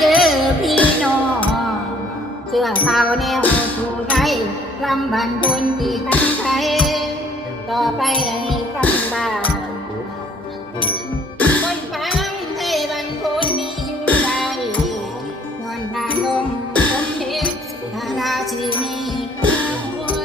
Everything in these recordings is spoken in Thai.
เด้อพี่น้องเสื้อขาวแนวผู้ไทยลำบันคนที่ทั้งไทยต่อไปให้ฟังบ้างคนฟังให้บันคนนี้อยู่ใดนอนทานลมผมเด็กทาราชีนีหัว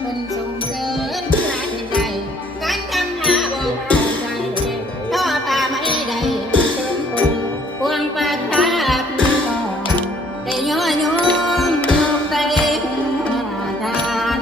เป็นส่งเสริมรายได้การทำหาบ่เข้าใจท่อตาไม่ได้เต็มองพวงประทาพี่น้องได้ย่อยมยกไปหัวทาน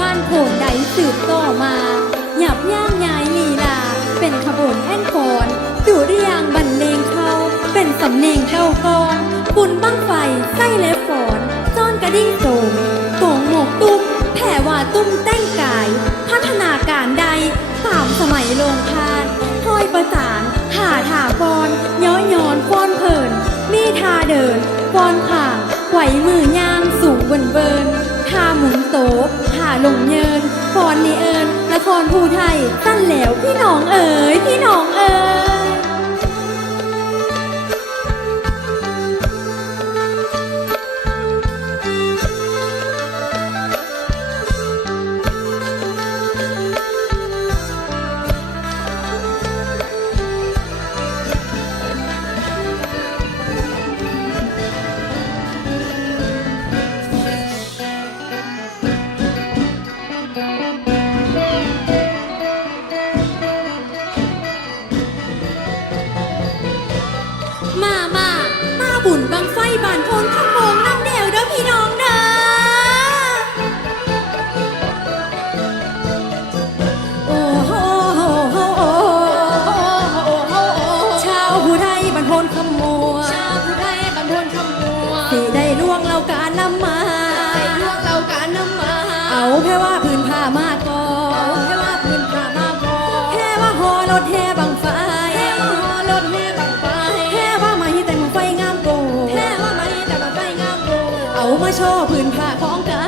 บ้านโผนใดสืบต่อมาหยับย่างย้ายลีลาเป็นขบวนแอนกอนดุริยางบรรเลงเขาเป็นสำเนียงเก้ากองบุญบั้งไฟไส้และฝอนจ้อนกระดิ่งโสมโต่งหมกตุ้มแผ่ว่าตุ้มแต่งกายพัฒนาการใดตามสมัยโรงทานห้อยประสานหาถาฟอนย้อยย้อนฟ้อนเพลินมีทาเดินฟ้อนผ่าไหวมือย่างสูงเวินเวินท่าหมุนโตท่าลงเยินพรนีเอิญนครภูไทยตั้นแล้วพี่น้องเอ๋ยพี่น้องเอ๋ยบุญบังไฟบานพลขโมงน้ำเดียวเด้อพี่น้องเด้อโอ้โหชาวผู้ไทยบานพลขโมงชาวผู้ไทยบานพลขโมงที่ได้ล่วงเราการนำมาเอาแค่ว่าพื้นผ้ามาก่อนแค่ว่าฮอรถแห่บังไฟเอามาโชว์พื้นผ้าของเก่า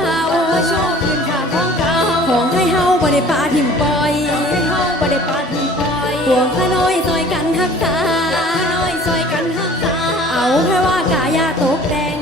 ของให้เฮาบ่ได้ปาทิ่มปล่อยพวกข้าน้อยซอยกันฮักษาเอาแค่ว่ากายาตกแต่ง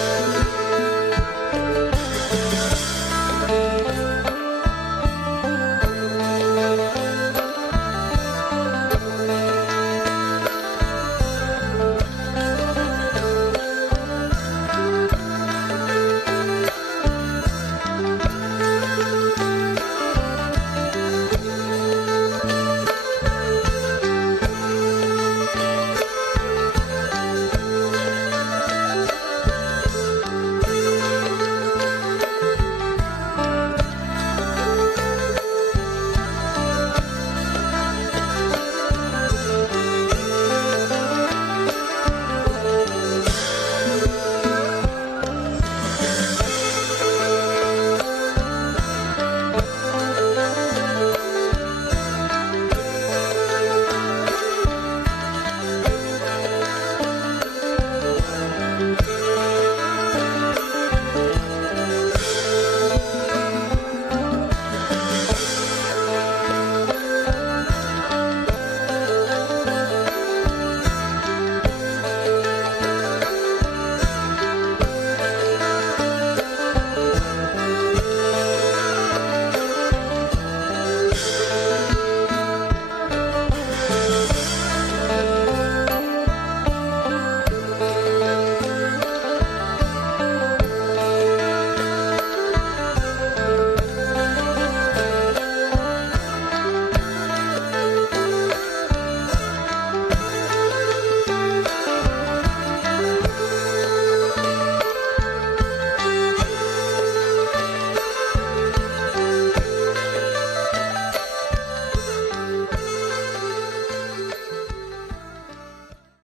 ม